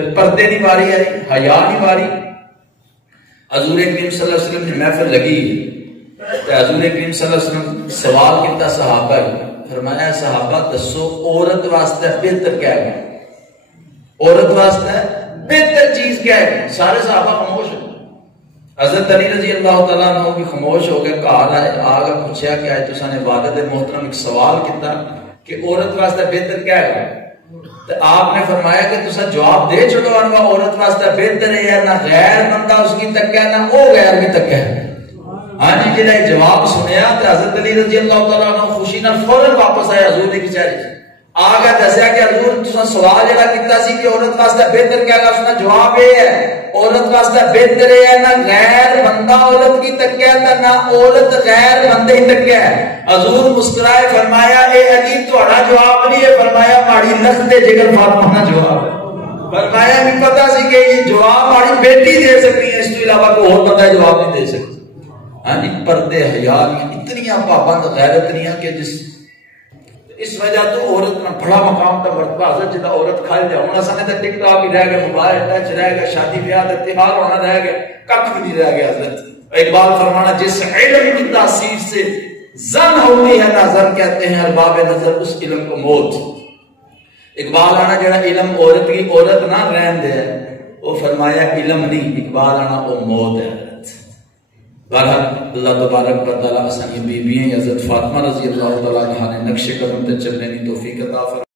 پھر پردے نہیں باری آئی، حیا نہیں باری. حضور کریم صلی اللہ علیہ وسلم کی محفل لگی تو حضور کریم صلی اللہ علیہ وسلم سوال کیتا صحابہ کی، فرمایا صحابہ دسو عورت واسطے بہتر کیا ہے؟ عورت واسطے بہتر چیز کیا ہے؟ سارے صحابہ خاموش ہو. حضرت علی رضی اللہ تعالیٰ عنہ بھی خاموش ہو گئے. گھر آئے آگے پوچھا کہ آج تساں نے والد محترم ایک سوال کیتا کہ عورت واسطے بہتر کیا ہے؟ تو آپ نے فرمایا کہ تساں جواب دے چھوڑو انوا عورت واسطے بہتر ہے یا نہ غیر بندہ اس کی تکیا نہ وہ غیر بھی تکیا. ہاں جی جڑا جواب سنیا تو حضرت علی رضی اللہ تعالیٰ عنہ خوشی نال فوراً واپس آئے حضور کے چہرے آگے دسیا کہ حضور تساں سوال جڑا کیتا سی کہ عورت واسطے بہتر کیا ہے، اس کا جواب یہ ہے عورت واسطے بہتر ہے نہ غیر بندہ عورت کی تکیا ہے نہ عورت غیر بندے ہی تکیا ہے. حضور مسکرائے فرمایا اے علی تہاڈا جواب نہیں ہے، فرمایا ماڑی لخت دے جگر فاطمہ کا جواب ہے. فرمایا بھی پتہ سی کہ یہ جواب ماڑی بیٹی دے سکتی ہے، اس کے علاوہ کوئی اور بندہ جواب نہیں دے سکتا. ہاں جی پردے حیا کی اتنی پابند غیرت نہیں کہ جس اس وجہ تو عورت میں بڑا مقام تا مرتبہ حضرت جدا عورت کھائے جائے ہونا سنے تے ٹک ٹاک ہی رہ گئے، موبائل ٹچ رہ گئے، شادی بیاہ تے تہوار ہونا رہ گئے، کک بھی نہیں رہ گیا. حضرت اقبال فرمانا جس علم کی تاثیر سے زن ہوتی ہے نہ زن کہتے ہیں ارباب نظر اس علم کو موت. اقبال آنا جڑا علم عورت کی عورت نہ رہن دے وہ فرمایا علم نہیں، اقبال آنا وہ موت ہے. بہرحال اللہ تبارک و تعالیٰ اساں یہ بیویاں حضرت فاطمہ رضی اللہ تعالیٰ عنہا نے نقش قدم تے چلنے کی توفیق عطا فرمائے.